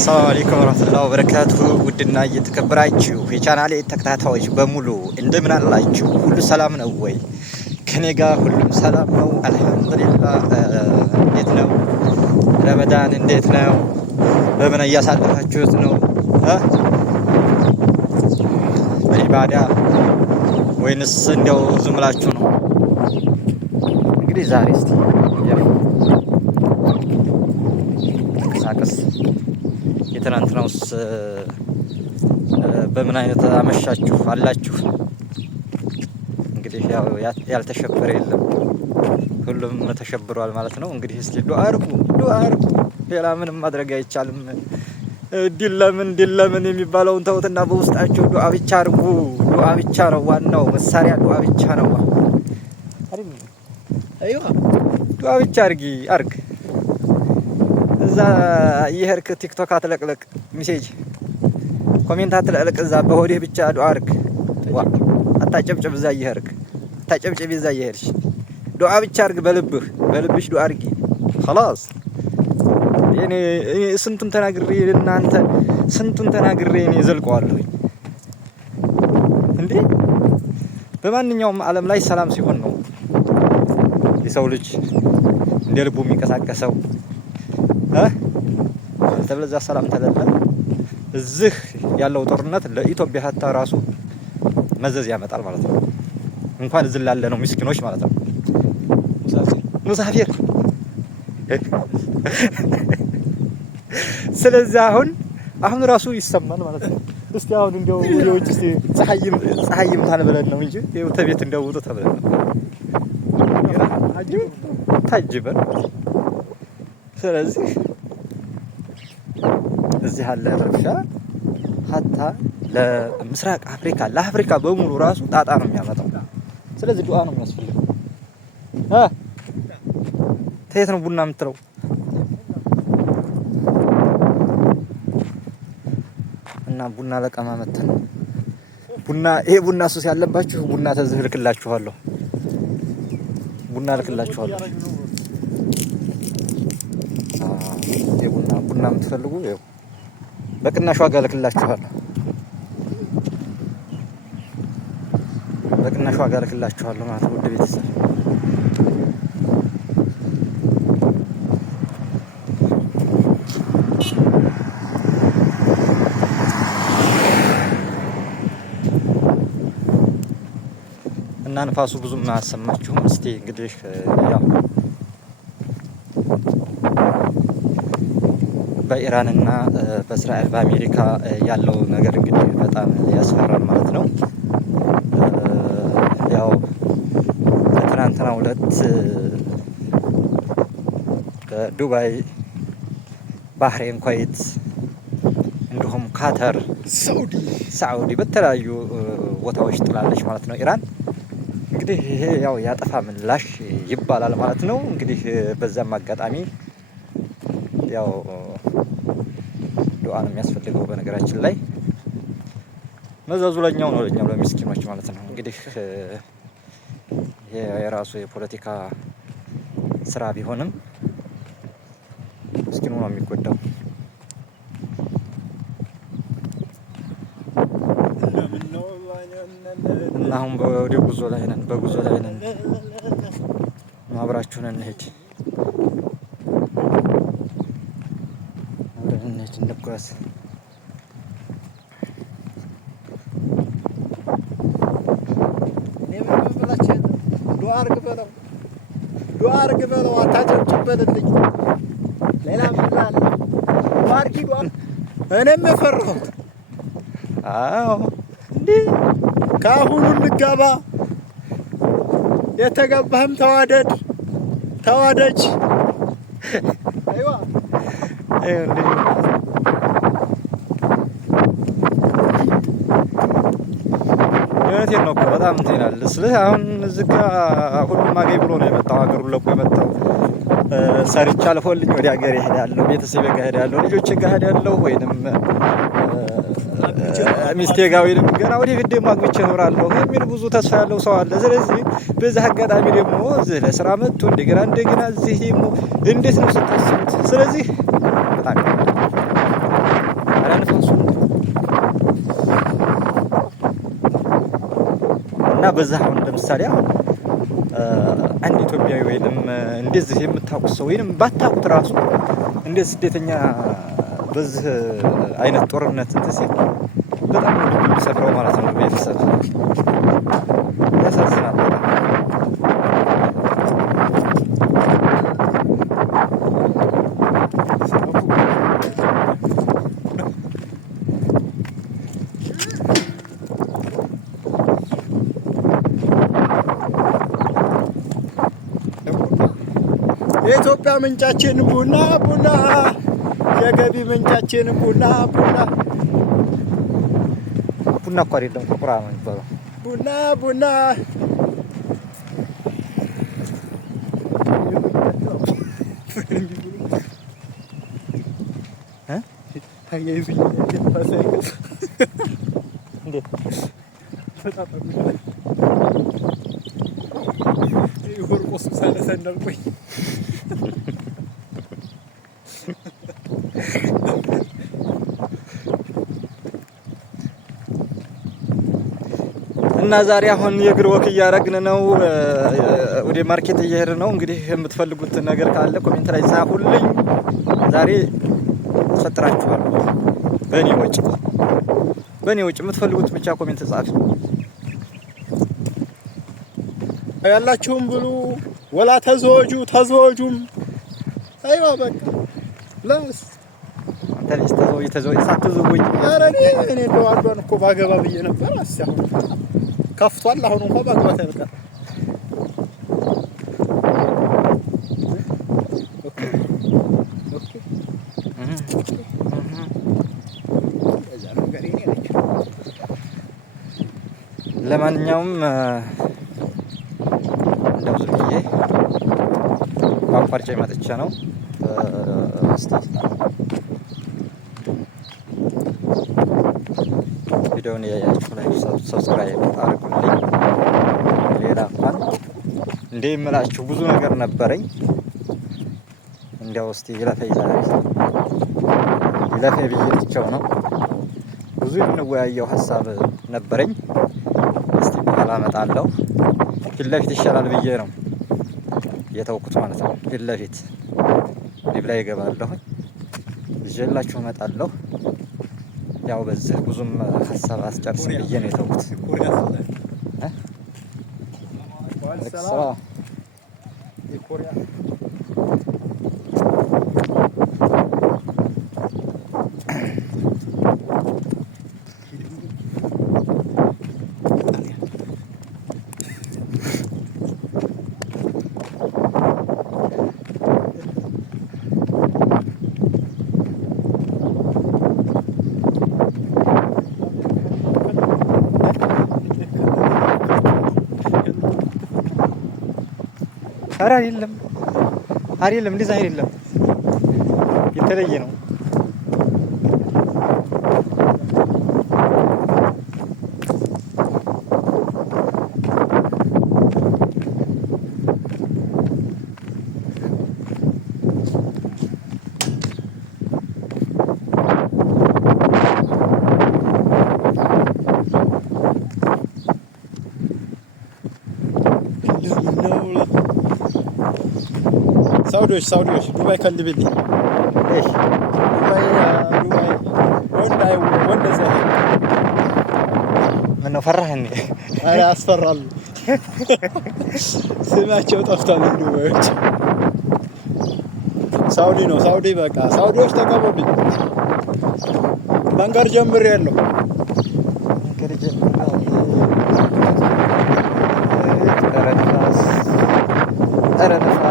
ሰላም አለይኩም ወራህመቱላሂ ወበረካቱሁ። ውድና እየተከበራችሁ የቻናሌ ተከታታዮች በሙሉ እንደምን አላችሁ? ሁሉ ሰላም ነው ወይ? ከኔ ጋር ሁሉም ሰላም ነው አልሐምዱሊላህ። እንዴት ነው ረመዳን? እንዴት ነው? በምን እያሳለፋችሁት ነው? በኢባዳ ወይንስ እንደው ዝም ብላችሁ ነው? እንግዲህ ዛሬ እስቲ ሳቅስ የትናንትናውስ በምን አይነት አመሻችሁ አላችሁ? እንግዲህ ያው ያልተሸበረ የለም፣ ሁሉም ተሸብሯል ማለት ነው። እንግዲህ እስቲ ዱአ አድርጉ። ሌላ ምንም ማድረግ አይቻልም። ዲለምን የሚባለውን ተውትና በውስጣችሁ ዱአ ብቻ አድርጉ። ዱአ ብቻ ነው ዋናው መሳሪያ፣ ዱአ ብቻ ነው። አይዋ ዱአ ብቻ አርግ። እዛ ይሄርክ ቲክቶክ አትለቅለቅ፣ ሜሴጅ ኮሜንት አትለቅለቅ። እዛ በሆዴ ብቻ ዱአ አርግ። አታጨብጭብ። እዛ ይሄርክ አታጨብጭብ። እዛ ይሄርሽ ዱአ ብቻ አርግ። በልብሽ ዱአ አርጊ። خلاص እኔ ስንቱን ተናግሬ እናንተ ስንቱን ተናግሬ እኔ ዘልቀዋለሁ እንዴ? በማንኛውም ዓለም ላይ ሰላም ሲሆን ነው የሰው ልጅ እንደ ልቡ የሚንቀሳቀሰው። ተብለዛ ሰላም ተለለ እዚህ ያለው ጦርነት ለኢትዮጵያ ሀታ ራሱ መዘዝ ያመጣል ማለት ነው። እንኳን እዚህ ላለ ነው ምስኪኖች ማለት ነው። ሙሳፊር ስለዚህ አሁን ራሱ ይሰማል ማለት ነው። እስቲ አሁን እንደው ወዲዎች እስቲ ፀሐይም ታልበለን ነው እንጂ ይኸው ተቤት እንደውጡ ተብለን ታጅበን። ስለዚህ እዚህ ያለ ረብሻ ሀታ ለምስራቅ አፍሪካ ለአፍሪካ በሙሉ ራሱ ጣጣ ነው የሚያመጣው። ስለዚህ ዱአ ነው የሚያስፈልገው። ተየት ነው ቡና የምትለው? እና ቡና ለቀማ መተን ይሄ ቡና ሱስ ያለባችሁ ቡና ተዝህ ልክላችኋለሁ። ቡና የምትፈልጉ ይኸው በቅናሽ ዋጋ ልክላችኋለሁ። ማለት ውድ ቤተሰብ እና ንፋሱ ብዙም አያሰማችሁም። እስቲ እንግዲህ ያው በኢራንና በእስራኤል በአሜሪካ ያለው ነገር እንግዲህ በጣም ያስፈራል ማለት ነው። ያው በትናንትናው ዕለት በዱባይ፣ ባህሬን፣ ኩዌት እንዲሁም ካተር፣ ሳዑዲ በተለያዩ ቦታዎች ጥላለች ማለት ነው ኢራን። እንግዲህ ይሄ ያው ያጠፋ ምላሽ ይባላል ማለት ነው። እንግዲህ በዛም አጋጣሚ ያው ዱአ ነው የሚያስፈልገው። በነገራችን ላይ መዘዙ ለኛው ነው፣ ለኛው ለሚስኪኖች ማለት ነው። እንግዲህ የራሱ የፖለቲካ ስራ ቢሆንም ምስኪኑ ነው የሚጎዳው። እና አሁን በጉዞ ላይ ነን። አብራችሁን እንሂድ እንጓዝ። ዱአ አርግ በለው አታጨብጭብ በልልኝ። ሌላ ምን አለ? እኔም የፈራሁት እንዴ ከአሁኑ እንጋባ፣ የተጋባህም ተዋደጅ። አይዋ እውነቴን ነው እኮ በጣም እንትን ይላል። ስለዚህ አሁን እዚህ ጋር ሁሉም አገኝ ብሎ ነው የመጣው፣ ሀገሩን ለቆ የመጣው። ሰርቻ አልፎልኝ ወደ ሀገር እሄዳለሁ፣ ቤተሰቤ ጋር እሄዳለሁ፣ ልጆቼ ጋር እሄዳለሁ፣ ወይንም ሚስቴ ጋር፣ ወይንም ገና ወደፊት ደግሞ አግብቼ እኖራለሁ የሚል ብዙ ተስፋ ያለው ሰው አለ። ስለዚህ በዚህ አጋጣሚ ደግሞ እዚህ ለስራ መጥቶ እንደገና እዚህ ደግሞ እንዴት ነው ስታስቡት? ስለዚህ በጣም እና በዛ አሁን ለምሳሌ አሁን አንድ ኢትዮጵያዊ ወይንም እንደዚህ የምታውቁት ሰው ወይንም ባታውቁት ራሱ እንደ ስደተኛ በዚህ አይነት ጦርነት እንትን ሲል በጣም ነው ልብ የሚሰብረው ማለት ነው። ቤተሰብ ያሳዝናል በጣም። የኢትዮጵያ ምንጫችን ቡና ቡና፣ የገቢ ምንጫችን ቡና ቡና። ቡና እኮ አይደለም ቁራ ነው የሚባለው። ቡና ቡና እና ዛሬ አሁን የእግር ወክ እያደረግን ነው። ወደ ማርኬት እየሄድን ነው። እንግዲህ የምትፈልጉት ነገር ካለ ኮሜንት ላይ ጻፉልኝ። ዛሬ አስፈጥራችኋለሁ በእኔ ወጪ የምትፈልጉት ብቻ ኮሜንት ጻፉ። ያላችሁም ብሉ ወላ ተዘወጁም። አይዋ በቃ ለስ ተለስ ተዘወጅ ሳትዘወጅ ኧረ እኔ እንደው አንዷን እኮ ባገባ ብዬ ነበር። አሁን ከፍቷል። አሁን እንኳን ባገባት አይበቃም። ለማንኛውም እንደው ዝም ብዬ አቋርጬ መጥቼ ነው። ቪዲዮውን ያያችሁ ላይ ሰብስክራይብ አድርጉልኝ። ሌላ እንኳን እንደ የምላችሁ ብዙ ነገር ነበረኝ። እንዲያው እስቲ ይለፈኝ ብዬ ትቼው ነው። ብዙ የምንወያየው ሀሳብ ነበረኝ። እስቲ በኋላ እመጣለሁ። ፊት ለፊት ይሻላል ብዬ ነው የተውኩት ማለት ነው። ፊት ለፊት ሊብ ላይ እገባለሁ፣ ይዤላችሁ እመጣለሁ። ያው በዚህ ብዙም ሀሳብ አስጨርስ ብዬ ነው የተውኩት። ኧረ አይደለም እንደዛ አይደለም፣ የተለየ ነው። ሳውዲዎች ዱባይ ከልብልኝ። እሺ ዱባይ ወንደዛ ምን ነው ፈራህ እንዴ? ኧረ ያስፈራሉ። ስማቸው ጠፍቷል ዱባዮች። ሳውዲ ነው በቃ ሳውዲዎች ተቀበሉኝ። መንገድ ጀምሬያለሁ። ኧረ ንፋስ